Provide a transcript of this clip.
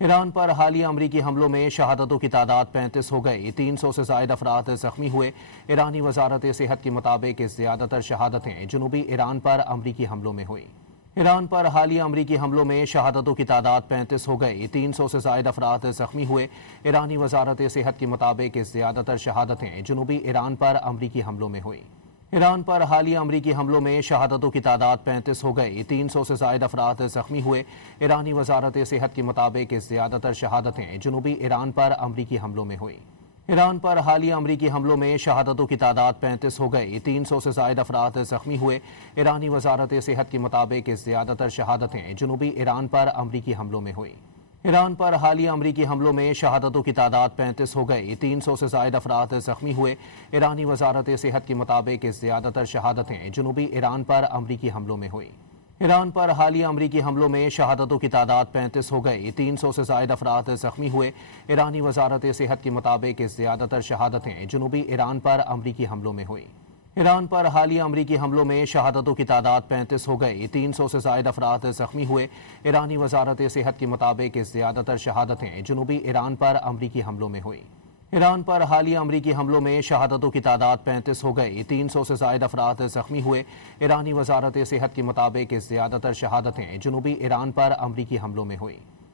ایران پر حالیہ امریکی حملوں میں شہادتوں کی تعداد 35 ہو گئی، 300 سے زائد افراد زخمی ہوئے۔ ایرانی وزارت صحت کے مطابق زیادہ تر شہادتیں جنوبی ایران پر امریکی حملوں میں ہوئیں۔ ایران پر حالیہ امریکی حملوں میں شہادتوں کی تعداد 35 ہو گئی، 300 سے زائد افراد زخمی ہوئے۔ ایرانی وزارت صحت کے مطابق زیادہ تر شہادتیں جنوبی ایران پر امریکی حملوں میں ہوئیں۔ ایران پر حالیہ امریکی حملوں میں شہادتوں کی تعداد 35 ہو گئی، 300 سے زائد افراد زخمی ہوئے۔ ایرانی وزارت صحت کے مطابق زیادہ تر شہادتیں جنوبی ایران پر امریکی حملوں میں ہوئیں۔ ایران پر حالیہ امریکی حملوں میں شہادتوں کی تعداد 35 ہو گئی، 300 سے زائد افراد زخمی ہوئے۔ ایرانی وزارت صحت کے مطابق زیادہ تر شہادتیں جنوبی ایران پر امریکی حملوں میں ہوئیں۔ ایران پر حالیہ امریکی حملوں میں شہادتوں کی تعداد 35 ہو گئی، 300 سے زائد افراد زخمی ہوئے۔ ایرانی وزارت صحت کے مطابق زیادہ تر شہادتیں جنوبی ایران پر امریکی حملوں میں ہوئیں۔ ایران پر حالیہ امریکی حملوں میں شہادتوں کی تعداد 35 ہو گئی، 300 سے زائد افراد زخمی ہوئے۔ ایرانی وزارت صحت کے مطابق زیادہ تر شہادتیں جنوبی ایران پر امریکی حملوں میں ہوئیں۔ ایران پر حالیہ امریکی حملوں میں شہادتوں کی تعداد 35 ہو گئی، 300 سے زائد افراد زخمی ہوئے۔ ایرانی وزارت صحت کے مطابق زیادہ تر شہادتیں جنوبی ایران پر امریکی حملوں میں ہوئیں۔ ایران پر حالیہ امریکی حملوں میں شہادتوں کی تعداد 35 ہو گئی، 300 سے زائد افراد زخمی ہوئے۔ ایرانی وزارت صحت کے مطابق زیادہ تر شہادتیں جنوبی ایران پر امریکی حملوں میں ہوئیں۔